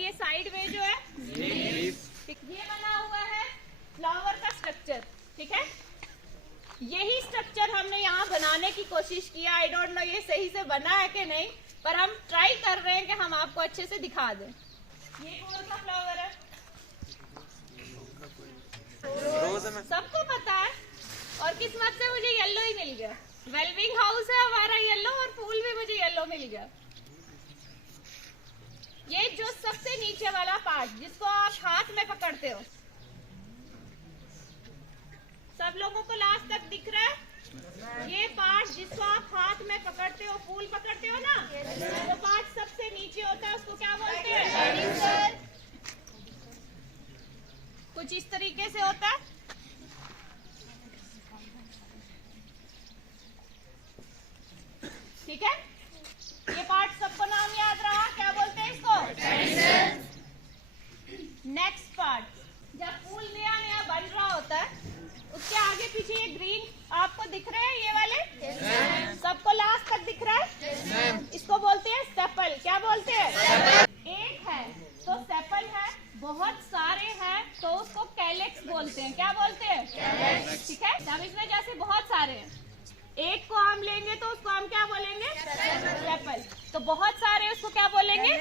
ये साइड में जो है ये बना हुआ है फ्लावर का स्ट्रक्चर। ठीक है, यही स्ट्रक्चर हमने यहाँ बनाने की कोशिश किया। आई डोंट नो ये सही से बना है कि नहीं, पर हम ट्राई कर रहे हैं कि हम आपको अच्छे से दिखा दें। ये कौन सा फ्लावर है? सबको पता है, और किस्मत से मुझे येलो ही मिल गया। वेलबिंग हाउस है हमारा येलो, और फूल भी मुझे येलो मिल गया। ये जो सबसे नीचे वाला पार्ट जिसको आप हाथ में पकड़ते हो, सब लोगों को लास्ट तक दिख रहा है? ये पार्ट जिसको आप हाथ में पकड़ते हो, फूल पकड़ते हो ना, वो पार्ट सबसे नीचे होता है, उसको क्या बोलते हैं? कुछ इस तरीके से होता है। ठीक है, ये पार्ट सबको नाम याद रहा, क्या बोलते हैं इसको? नेक्स्ट पार्ट, जब फूल नया नया बन रहा होता है, उसके आगे पीछे ये ग्रीन आपको दिख रहे हैं, ये वाले सबको लास्ट तक दिख रहा है? इसको बोलते हैं सेपल। क्या बोलते हैं? एक है तो सेपल है, बहुत सारे हैं तो उसको कैलेक्स बोलते हैं। क्या बोलते हैं? ठीक है, अब इसमें जैसे बहुत सारे हैं, एक को हम लेंगे तो उसको हम क्या बोलेंगे? सेपल। तो बहुत सारे उसको क्या बोलेंगे?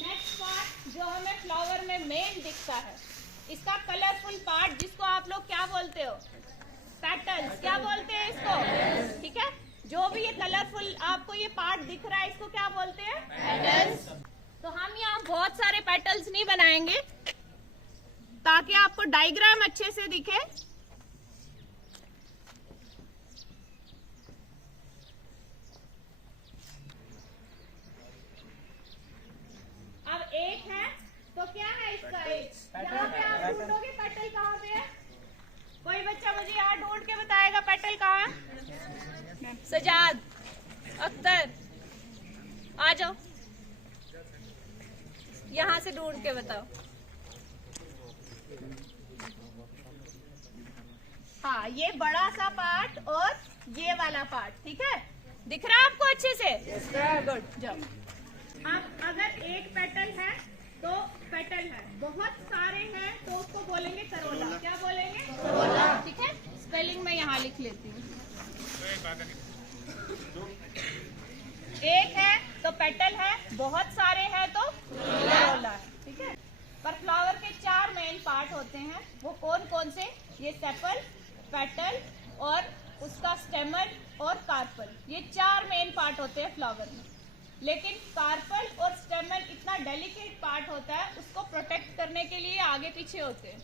नेक्स्ट पार्ट जो हमें फ्लावर में मेन दिखता है, इसका कलरफुल पार्ट जिसको आप लोग क्या बोलते हो? पेटल्स। क्या बोलते हैं इसको? ठीक है, जो भी ये कलरफुल आपको ये पार्ट दिख रहा है, इसको क्या बोलते हैं? पेटल्स। तो हम यहाँ बहुत सारे पेटल्स नहीं बनाएंगे ताकि आपको डायग्राम अच्छे से दिखे। अब एक है तो क्या है इसका? एक यहाँ पे आप ढूंढोगे पेटल कहाँ पे है? कोई बच्चा मुझे यहाँ ढूंढ के बताएगा पेटल कहाँ है? सजाद, अख्तर, आ जाओ, यहाँ से ढूंढ के बताओ। हाँ, ये बड़ा सा पार्ट और ये वाला पार्ट, ठीक है, दिख रहा है आपको अच्छे से? गुड, जाओ। अब अगर एक पेटल है तो पेटल है, बहुत सारे हैं तो उसको बोलेंगे करोला। क्या बोलेंगे? करोला। ठीक है, स्पेलिंग मैं यहाँ लिख लेती हूँ। एक है तो पेटल है, बहुत सारे हैं तो करोला है। ठीक है, पर फ्लावर के 4 मेन पार्ट होते हैं। वो कौन कौन से? ये सेपल, पेटल और उसका स्टेमन और कार्पल, ये 4 मेन पार्ट होते हैं फ्लावर में। लेकिन कार्पल और स्टेमन इतना डेलिकेट पार्ट होता है, उसको प्रोटेक्ट करने के लिए आगे पीछे होते हैं।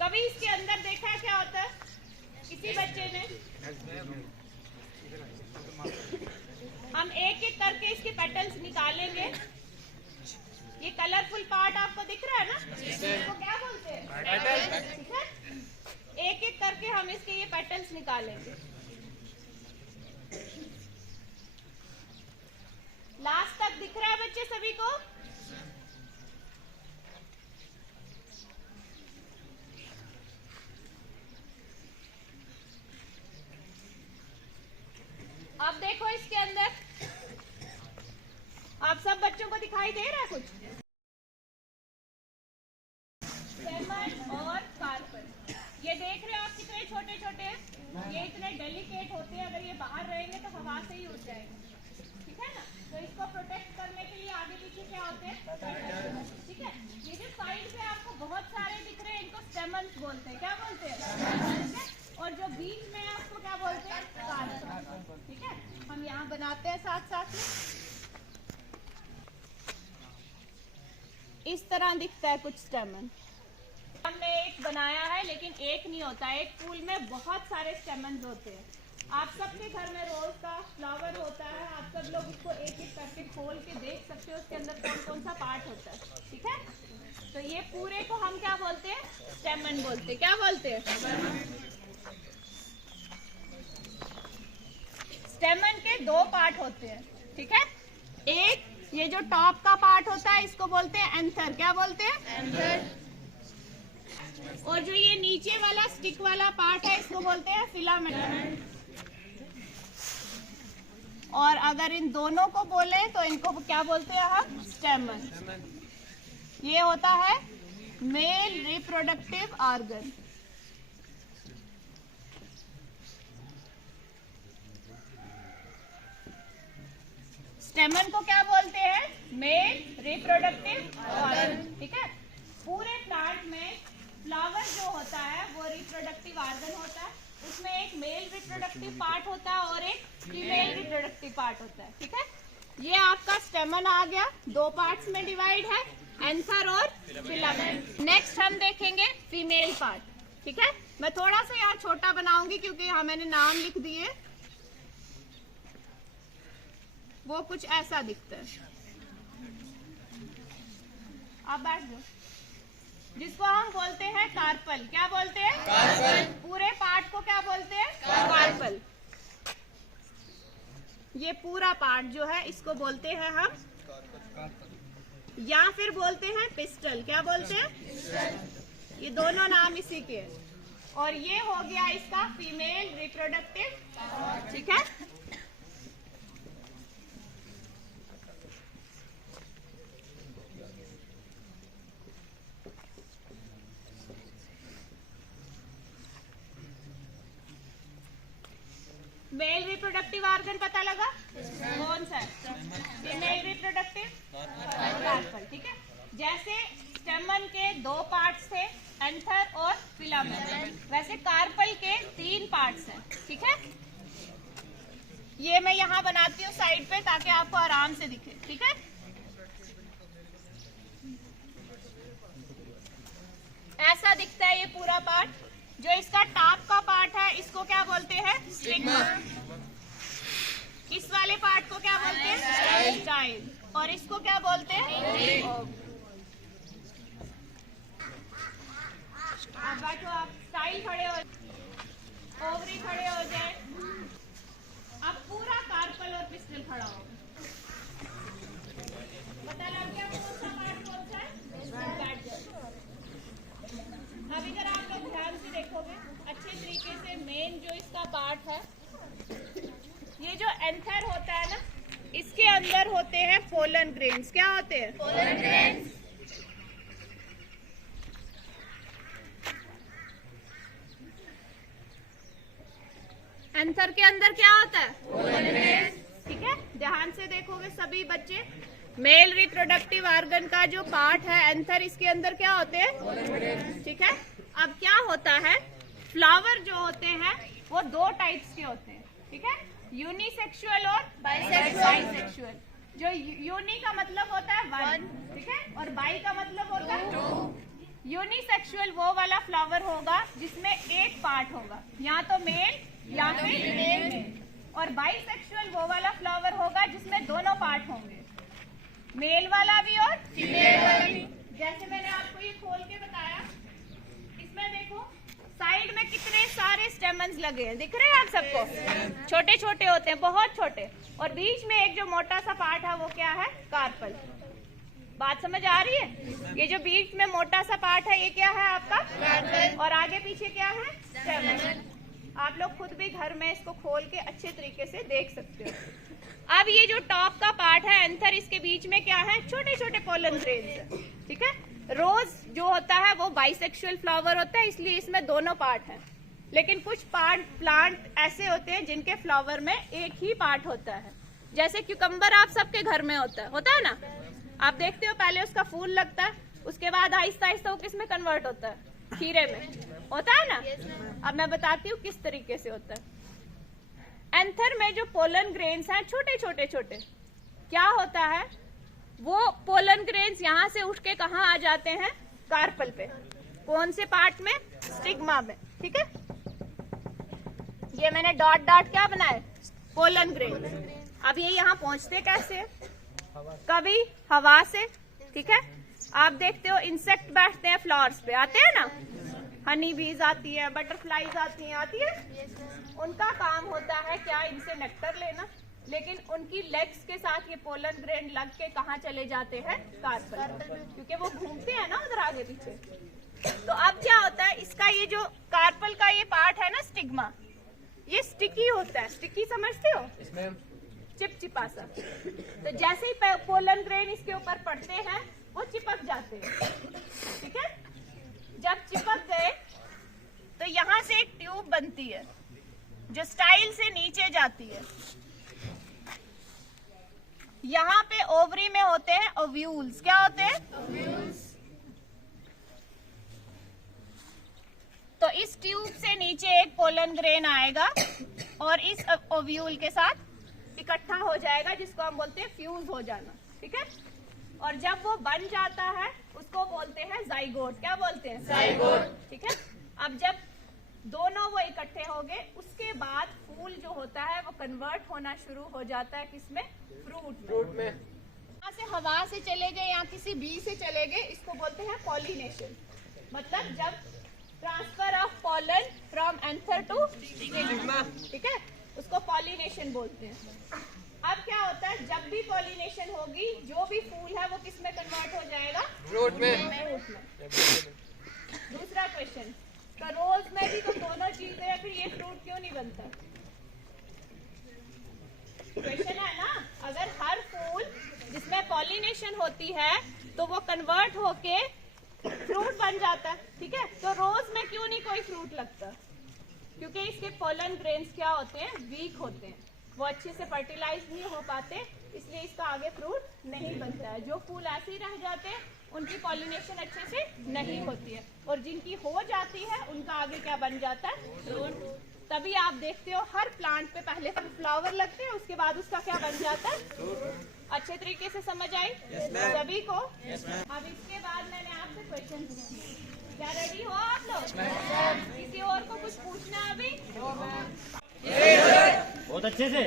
कभी इसके अंदर देखा है क्या होता है किसी बच्चे ने? हम एक एक करके इसके पेटल्स निकालेंगे। ये कलरफुल पार्ट आपको दिख रहा है ना, इसको क्या बोलते हैं? ठीक है, एक एक करके हम इसके ये पेटल्स निकालेंगे। लास्ट तक दिख रहा है बच्चे सभी को? अब देखो इसके अंदर, आप सब बच्चों को दिखाई दे रहा है कुछ? स्टेमन और कार्पल, ये देख रहे हो आप कितने छोटे छोटे हैं? ये इतने डेलिकेट होते हैं, अगर ये बाहर रहेंगे तो हवा से ही उड़ जाएंगे। ठीक है ना, तो इसको प्रोटेक्ट करने के लिए आगे पीछे क्या होते हैं? ठीक है, ये जो साइड पे आपको बहुत सारे दिख रहे हैं, इनको स्टेमन्स बोलते हैं। क्या बोलते हैं? ठीक है, और जो बीच में है आपको क्या बोलते हैं? कार्पल। ठीक है, हम यहाँ बनाते हैं साथ साथ में। इस तरह दिखता है कुछ स्टेमन। हमने एक बनाया है, लेकिन एक नहीं होता है, एक फूल में बहुत सारे स्टेमन्स होते हैं। आप सबके घर में रोज का फ्लावर होता है, आप सब लोग इसको एक एक करके खोल के देख सकते हो उसके अंदर कौन कौन सा पार्ट होता है। ठीक है, तो ये पूरे को हम क्या बोलते हैं? स्टेमन बोलते हैं। क्या बोलते हैं? स्टेमन के 2 पार्ट होते हैं। ठीक है, एक ये जो टॉप का पार्ट होता है इसको बोलते हैं एंथर। क्या बोलते हैं? एंथर। और जो ये नीचे वाला स्टिक वाला पार्ट है इसको बोलते हैं फिलामेंट। और अगर इन दोनों को बोले तो इनको क्या बोलते हैं हम? स्टेमन। ये होता है मेल रिप्रोडक्टिव ऑर्गन। स्टेमन को क्या बोलते हैं? Male reproductive organ. ठीक है। पूरे प्लांट में फ्लावर जो होता है वो रिप्रोडक्टिव ऑर्गन होता है। उसमें एक मेल रिप्रोडक्टिव पार्ट होता है और एक फीमेल रिप्रोडक्टिव पार्ट होता है। ठीक है। ये आपका स्टेमन आ गया, दो पार्ट्स में डिवाइड है, एंथर और फिलामेंट। नेक्स्ट हम देखेंगे फीमेल पार्ट। ठीक है। मैं थोड़ा सा यहाँ छोटा बनाऊंगी क्योंकि यहाँ मैंने नाम लिख दिए, वो कुछ ऐसा दिखता है। आप बैठ जाओ। जिसको हम बोलते हैं कार्पल। क्या बोलते हैं? कार्पल। पूरे पार्ट को क्या बोलते हैं? कार्पल। ये पूरा पार्ट जो है इसको बोलते हैं हम, या फिर बोलते हैं पिस्टल। क्या बोलते हैं? ये दोनों नाम इसी के हैं। और ये हो गया इसका फीमेल रिप्रोडक्टिव। ठीक है। मेल रिप्रोडक्टिव ऑर्गन पता लगा? कौन सा है? Female reproductive carpel. ठीक है। जैसे स्टेमन के दो पार्ट्स थे, एंथर और फिलामेंट, वैसे कार्पल के 3 पार्ट्स हैं। ठीक है। ये मैं यहाँ बनाती हूँ साइड पे ताकि आपको आराम से दिखे। ठीक है। ऐसा दिखता है ये पूरा पार्ट। जो इसका टॉप का पार्ट है इसको क्या बोलते हैं? स्टिग्मा। इस वाले पार्ट को क्या बोलते हैं? स्टाइल। और इसको क्या बोलते हैं? आप बैठो, आप स्टाइल खड़े हो, ओवरी खड़े हो जाए। अब पूरा कार्पल और पिस्टल खड़ा हो। पता लग गया कौन सा पार्ट कौन सा है? बैठ जाओ। अब इधर आप लोग ध्यान से देखोगे अच्छे तरीके से, मेन जो इसका पार्ट है, ये जो एंथर होता है ना, इसके अंदर होते हैं पोलन ग्रेन्स। क्या होते हैं? Pollen grains. एंथर के अंदर क्या होता है? Pollen grains. ठीक है। ध्यान से देखोगे सभी बच्चे, मेल रिप्रोडक्टिव ऑर्गन का जो पार्ट है एंथर, इसके अंदर क्या होते हैं? ठीक है। अब क्या होता है, फ्लावर जो होते हैं वो 2 टाइप्स के होते हैं। ठीक है। यूनिसेक्सुअल और बाइसेक्सुअल। जो यूनि का मतलब होता है 1, ठीक है, और बाई का मतलब होता है 2। यूनिसेक्सुअल वो वाला फ्लावर होगा जिसमें एक पार्ट होगा, या तो मेल या फिर फीमेल। और बाइसेक्सुअल वो वाला फ्लावर होगा जिसमें दोनों पार्ट होंगे, मेल वाला भी और फीमेल वाला भी। जैसे मैंने आपको ये खोल के बताया, इसमें देखो साइड में कितने सारे स्टेमन्स लगे हैं, दिख रहे हैं आप सबको? छोटे छोटे होते हैं, बहुत छोटे। और बीच में एक जो मोटा सा पार्ट है वो क्या है? कार्पल। बात समझ आ रही है? ये जो बीच में मोटा सा पार्ट है ये क्या है आपका? कार्पल। और आगे पीछे क्या है? स्टेमन। आप लोग खुद भी घर में इसको खोल के अच्छे तरीके से देख सकते हो। अब ये जो टॉप का पार्ट है एंथर, इसके बीच में क्या है? छोटे छोटे पोलन ग्रेन्स है। ठीक है। रोज जो होता है वो बाइसेक्सुअल फ्लावर होता है, इसलिए इसमें दोनों पार्ट हैं। लेकिन कुछ प्लांट ऐसे होते हैं जिनके फ्लावर में एक ही पार्ट होता है। जैसे क्यूकम्बर आप सबके घर में होता है ना? आप देखते हो पहले उसका फूल लगता है, उसके बाद आहिस्ता आहिस्ता वो किस में कन्वर्ट होता है? खीरे में। होता है ना? अब मैं बताती हूँ किस तरीके से होता है। एंथर में जो पोलन ग्रेन्स हैं छोटे छोटे छोटे, क्या होता है, वो पोलन ग्रेन्स यहाँ से उठ के कहाँ आ जाते हैं? कार्पल पे। कौन से पार्ट में? स्टिग्मा में। ठीक है। ये मैंने डॉट डॉट क्या बनाए? Pollen grain. अब ये यहाँ पहुँचते कैसे? कभी हवा से। ठीक है। आप देखते हो इंसेक्ट बैठते हैं फ्लावर्स पे, आते हैं ना? हनी बीज आती है, बटरफ्लाईज आती है। उनका काम होता है क्या? इनसे नेक्टर लेना। लेकिन उनकी लेग्स के साथ ये पोलन ग्रेन लग के कहाँ चले जाते हैं? कार्पल। क्योंकि वो घूमते हैं ना उधर आगे पीछे। तो अब क्या होता है, इसका ये जो कार्पल का ये पार्ट है ना, स्टिग्मा, ये स्टिकी होता है। स्टिकी समझते हो? चिपचिपा सा। तो जैसे ही पोलन ग्रेन इसके ऊपर पड़ते हैं वो चिपक जाते हैं, ठीक है। जब चिपक गए तो यहाँ से एक ट्यूब बनती है जो स्टाइल से नीचे जाती है। यहाँ पे ओवरी में होते हैं ओव्यूल्स। क्या होते हैं? ओव्यूल्स। तो इस ट्यूब से नीचे एक पोलन ग्रेन आएगा और इस ओव्यूल के साथ इकट्ठा हो जाएगा, जिसको हम बोलते हैं फ्यूज हो जाना, ठीक है। और जब वो बन जाता है उसको बोलते हैं जाइगोट। क्या बोलते हैं? जाइगोट, ठीक है। अब जब दोनों वो इकट्ठे हो गए उसके बाद फूल जो होता है वो कन्वर्ट होना शुरू हो जाता है किसमें? फ्रूट में। यहाँ से हवा से चले गए या किसी बी से चले गए, इसको बोलते हैं पॉलिनेशन। मतलब जब transfer of pollen from anther to stigma, ठीक है, उसको पॉलिनेशन बोलते हैं। अब क्या होता है, जब भी पॉलिनेशन होगी जो भी फूल है वो किस में कन्वर्ट हो जाएगा? फ्रूट में। दूसरा क्वेश्चन, तो रोज में भी तो दोनों चीजें है, फिर ये फ्रूट क्यों नहीं बनता? क्वेश्चन है ना, अगर हर फूल जिसमें पॉलिनेशन होती है तो वो कन्वर्ट होके फ्रूट बन जाता है, ठीक है। तो रोज में क्यों नहीं कोई फ्रूट लगता? क्योंकि इसके पोलन ग्रेन्स क्या होते हैं? वीक होते हैं, वो अच्छे से फर्टिलाइज नहीं हो पाते, इसलिए इसका आगे फ्रूट नहीं बनता है। जो फूल ऐसे ही रह जाते हैं उनकी पॉलिनेशन अच्छे से नहीं होती है, और जिनकी हो जाती है उनका आगे क्या बन जाता है? फ्रूट। तभी आप देखते हो हर प्लांट पे पहले फ्लावर लगते हैं, उसके बाद उसका क्या बन जाता है? अच्छे तरीके से समझ आई सभी को? अब इसके बाद मैंने आपसे क्वेश्चन पूछे, क्या रेडी हो आप लोग? किसी और को कुछ पूछना अभी? बहुत अच्छे से।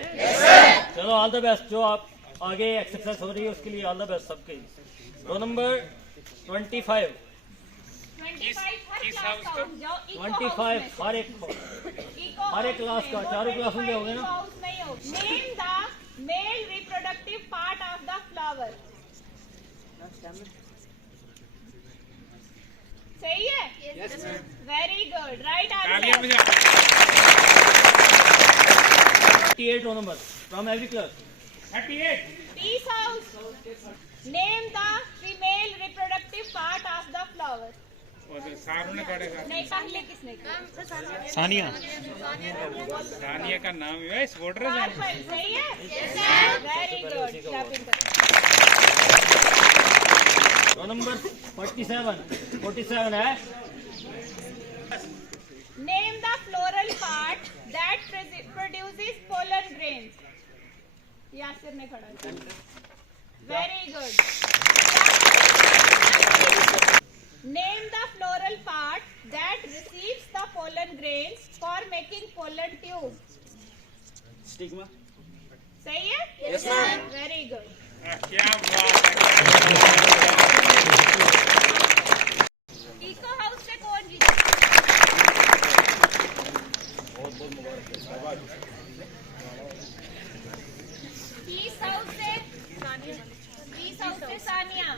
चलो ऑल द बेस्ट। जो आप आगे एक्सरसाइज हो रही है उसके लिए ऑल द बेस्ट सबके। रो नंबर 25 हर क्लास का हो जाओ। 25 हर एक क्लास का, चारों क्लासों में हो गए ना। Name the male reproductive part of the flower. सही है? Very good, right answer. 38 roll number from every class. 38 peace house, name the female reproductive part of the flower. Saru ने पढ़ेगा। नहीं, पहले किसने कहा? सानिया का नाम है स्पोर्टर है। सही है, वेरी गुड, क्लैपिंग करो। रो नंबर 47 है। Name the floral part that produces pollen grains. Yasir ने खड़ा किया। Very good. Name the floral part that receives the pollen grains for making pollen tube. Stigma. सही है? Yes ma'am, very good. क्या बात है। इको हाउस से कौन जीता? बहुत मुबारक। पीस हाउस से सानिया।